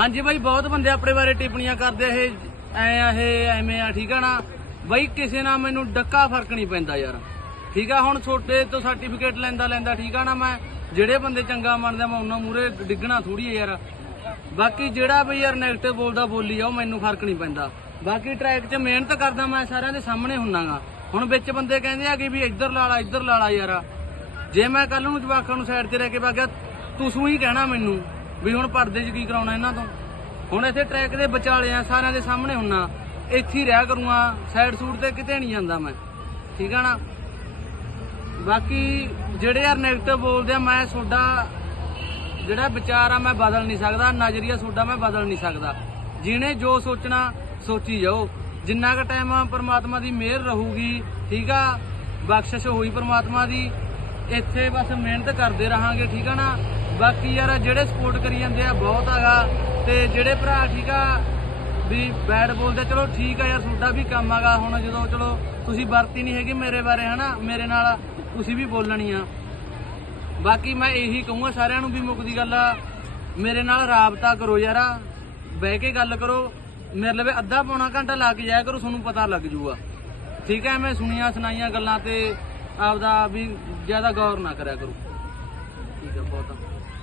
ਹਾਂਜੀ ਬਾਈ ਬਹੁਤ ਬੰਦੇ ਆਪਣੇ ਬਾਰੇ ਟਿੱਪਣੀਆਂ ਕਰਦੇ ਆ, ਇਹ ਐ ਆ ਇਹ ਐਵੇਂ ਆ ਠੀਕ ਆ ਨਾ? ਬਾਈ ਕਿਸੇ ਨਾਲ ਮੈਨੂੰ ਡੱਕਾ ਫ਼ਰਕ ਨਹੀਂ ਪੈਂਦਾ ਯਾਰ। ਠੀਕ ਆ ਹੁਣ ਛੋਟੇ ਤੋਂ ਸਰਟੀਫਿਕੇਟ ਲੈਂਦਾ ਲੈਂਦਾ ਠੀਕ ਆ ਨਾ ਮੈਂ ਜਿਹੜੇ ਬੰਦੇ ਚੰਗਾ ਮੰਨਦਾ ਮੈਂ ਉਹਨਾਂ ਮੂਰੇ ਡਿੱਗਣਾ ਥੋੜੀ ਹੈ ਯਾਰ। ਬਾਕੀ ਜਿਹੜਾ ਵੀ ਯਾਰ 네ਗੇਟਿਵ ਬੋਲਦਾ ਬੋਲੀ ਆ ਉਹ ਮੈਨੂੰ ਫ਼ਰਕ ਨਹੀਂ ਪੈਂਦਾ। ਬਾਕੀ ਟਰੈਕ 'ਚ ਮਿਹਨਤ ਕਰਦਾ ਮੈਂ ਸਾਰਿਆਂ ਦੇ ਸਾਹਮਣੇ ਹੁੰਨਾਗਾ। ਹੁਣ ਵਿੱਚ ਬੰਦੇ ਕਹਿੰਦੇ ਆ ਕਿ ਵੀ ਇੱਧਰ ਲਾਲਾ ਇੱਧਰ ਲਾਲਾ ਯਾਰ। ਜੇ ਮੈਂ ਕੱਲ ਨੂੰ ਜਵਾਕਾਂ ਨੂੰ ਸਾਈਡ ਤੇ ਰਹਿ ਕੇ ਵਗਿਆ ਤੁਸੀਂ ਹੀ ਕਹਿਣਾ ਮੈਨੂੰ। ਵੀ ਹੁਣ ਪਰਦੇ 'ਚ ਕੀ ਕਰਾਉਣਾ ਇਹਨਾਂ ਤੋਂ? ਹੁਣ ਇੱਥੇ ਟਰੈਕ ਦੇ ਵਿਚਾਲੇ ਆ, ਸਾਰਿਆਂ ਦੇ ਸਾਹਮਣੇ ਹੁੰਨਾ। ਇੱਥੇ ਹੀ ਰਿਹਾ ਕਰੂੰਗਾ ਸਾਈਡ ਸੂਟ ਤੇ ਕਿਤੇ ਨਹੀਂ ਜਾਂਦਾ ਮੈਂ। ਠੀਕ ਆ ਨਾ? ਬਾਕੀ ਜਿਹੜੇ ਯਾਰ ਨੈਗੇਟਿਵ ਬੋਲਦੇ ਆ, ਮੈਂ ਤੁਹਾਡਾ ਜਿਹੜਾ ਵਿਚਾਰ ਆ, ਮੈਂ ਬਦਲ ਨਹੀਂ ਸਕਦਾ। ਨਜ਼ਰੀਆ ਤੁਹਾਡਾ ਮੈਂ ਬਦਲ ਨਹੀਂ ਸਕਦਾ। ਜਿਹਨੇ ਜੋ ਸੋਚਣਾ, ਸੋਚੀ ਜਾਓ। ਜਿੰਨਾ ਕੁ ਟਾਈਮ ਪਰਮਾਤਮਾ ਦੀ ਮਿਹਰ ਰਹੂਗੀ। ਠੀਕ ਆ? ਬਖਸ਼ਿਸ਼ ਹੋਈ ਪਰਮਾਤਮਾ ਦੀ। ਇੱਥੇ ਬਸ ਮਿਹਨਤ ਕਰਦੇ ਰਹਾਂਗੇ, ਠੀਕ ਆ ਨਾ? ਬਾਕੀ ਯਾਰ ਜਿਹੜੇ ਸਪੋਰਟ ਕਰੀ ਜਾਂਦੇ ਆ, ਬਹੁਤ ਹੈਗਾ। ਤੇ ਜਿਹੜੇ ਭਰਾ ਠੀਕ ਆ, ਵੀ ਬੈਡ ਬੋਲਦੇ, ਚਲੋ ਠੀਕ ਆ ਯਾਰ, ਤੁਹਾਡਾ ਵੀ ਕੰਮ ਆਗਾ ਹੁਣ ਜਦੋਂ, ਚਲੋ, ਤੁਸੀਂ ਵਰਤੀ ਨਹੀਂ ਹੈਗੀ ਮੇਰੇ ਬਾਰੇ, ਹਨਾ? ਮੇਰੇ ਨਾਲ ਤੁਸੀਂ ਵੀ ਬੋਲਣੀ ਆ। ਬਾਕੀ ਮੈਂ ਇਹੀ ਕਹੂੰਗਾ ਸਾਰਿਆਂ ਨੂੰ ਵੀ ਮੁੱਕਦੀ ਗੱਲ ਆ, ਮੇਰੇ ਨਾਲ ਰਾਬਤਾ ਕਰੋ ਯਾਰਾ। ਬਹਿ ਕੇ ਗੱਲ ਕਰੋ। ਮੇਰੇ ਲਵੇ ਅੱਧਾ ਪੌਣਾ ਘੰਟਾ ਲਾ ਕੇ ਜਾਇਆ ਕਰੋ, ਤੁਹਾਨੂੰ ਪਤਾ ਲੱਗ ਜੂਗਾ। ਠੀਕ ਹੈ ਮੈਂ ਸੁਣੀਆਂ ਸੁਣਾਈਆਂ ਗੱਲਾਂ ਤੇ ਆਪਦਾ ਵੀ ਜ਼ਿਆਦਾ ਗੌਰ ਨਾ ਕਰਿਆ ਕਰੋ। Tiga.